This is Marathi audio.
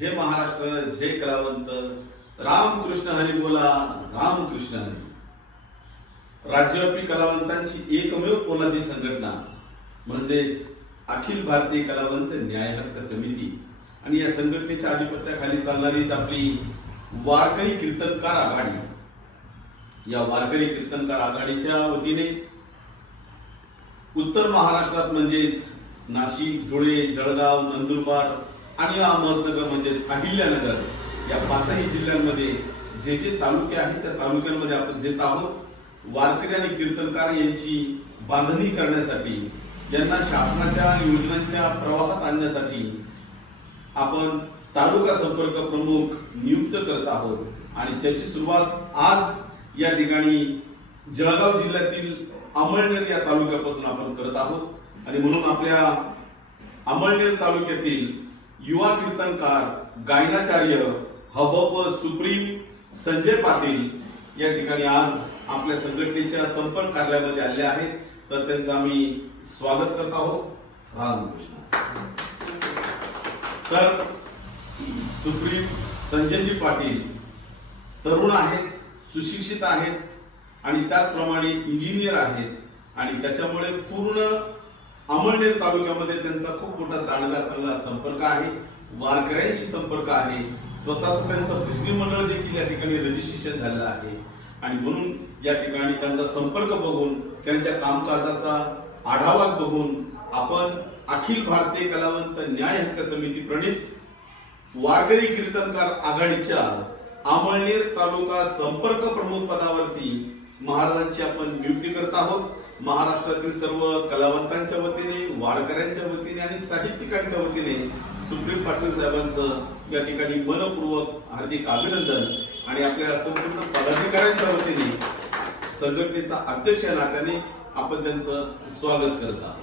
जय महाराष्ट्र जय कलावंत रामकृष्ण हरी बोला रामकृष्ण हरी. राज्यव्यापी कलावंतांची एकमेव पोलादी संघटना म्हणजेच अखिल भारतीय कलावंत न्याय हक्क समिती. आणि या संघटनेच्या आधिपत्याखाली चालणारीच आपली वारकरी कीर्तनकार आघाडी. या वारकरी कीर्तनकार आघाडीच्या वतीने उत्तर महाराष्ट्रात म्हणजेच नाशिक धुळे जळगाव नंदुरबार आणि अहमदनगर म्हणजेच अहिल्यानगर या पाचही जिल्ह्यांमध्ये जे जे तालुके आहेत त्या तालुक्यांमध्ये आपण देत आहोत. वारकरी आणि कीर्तनकार यांची बांधणी करण्यासाठी यांना शासनाच्या योजनांच्या प्रवाहात आणण्यासाठी आपण तालुका संपर्क प्रमुख नियुक्त करत आहोत. आणि त्याची सुरुवात आज या ठिकाणी जळगाव जिल्ह्यातील अमळनेर या तालुक्यापासून आपण करत आहोत. आणि म्हणून आपल्या अमळनेर तालुक्यातील युवा कीर्तनकार गायनाचार्य हबप सुप्रीम संजय पाटील या ठिकाणी आज आपल्या संघटनेच्या संपर्क कार्यालयामध्ये आले आहेत. तर त्यांचं आम्ही स्वागत करत आहोत. रामकृष्ण. तर सुप्रीम संजयजी पाटील तरुण आहेत सुशिक्षित आहेत आणि त्याचप्रमाणे इंजिनियर आहेत. आणि त्याच्यामुळे पूर्ण अमळनेर तालुक्यामध्ये त्यांचा खूप मोठा दांडगा चांगला संपर्क आहे. वारकऱ्यांशी संपर्क आहे. स्वतःच त्यांचं भजनी मंडळ देखील या ठिकाणी रजिस्ट्रेशन झालेलं आहे. आणि म्हणून या ठिकाणी त्यांचा संपर्क बघून त्यांच्या कामकाजाचा आढावा बघून आपण अखिल भारतीय कलावंत न्याय हक्क समिती प्रणित वारकरी कीर्तनकार आघाडीच्या अमळनेर तालुका संपर्क प्रमुख पदावरती महाराजांची आपण नियुक्ती करत आहोत. महाराष्ट्रातील सर्व कलावंतांच्या वतीने वारकऱ्यांच्या वतीने आणि साहित्यिकांच्या वतीने सुप्रीम पाटील साहेबांचं या ठिकाणी मनपूर्वक हार्दिक अभिनंदन आणि आपल्या संपूर्ण पदाधिकाऱ्यांच्या वतीने संघटनेचा अध्यक्ष या नात्याने आपण त्यांचं स्वागत करत आहोत.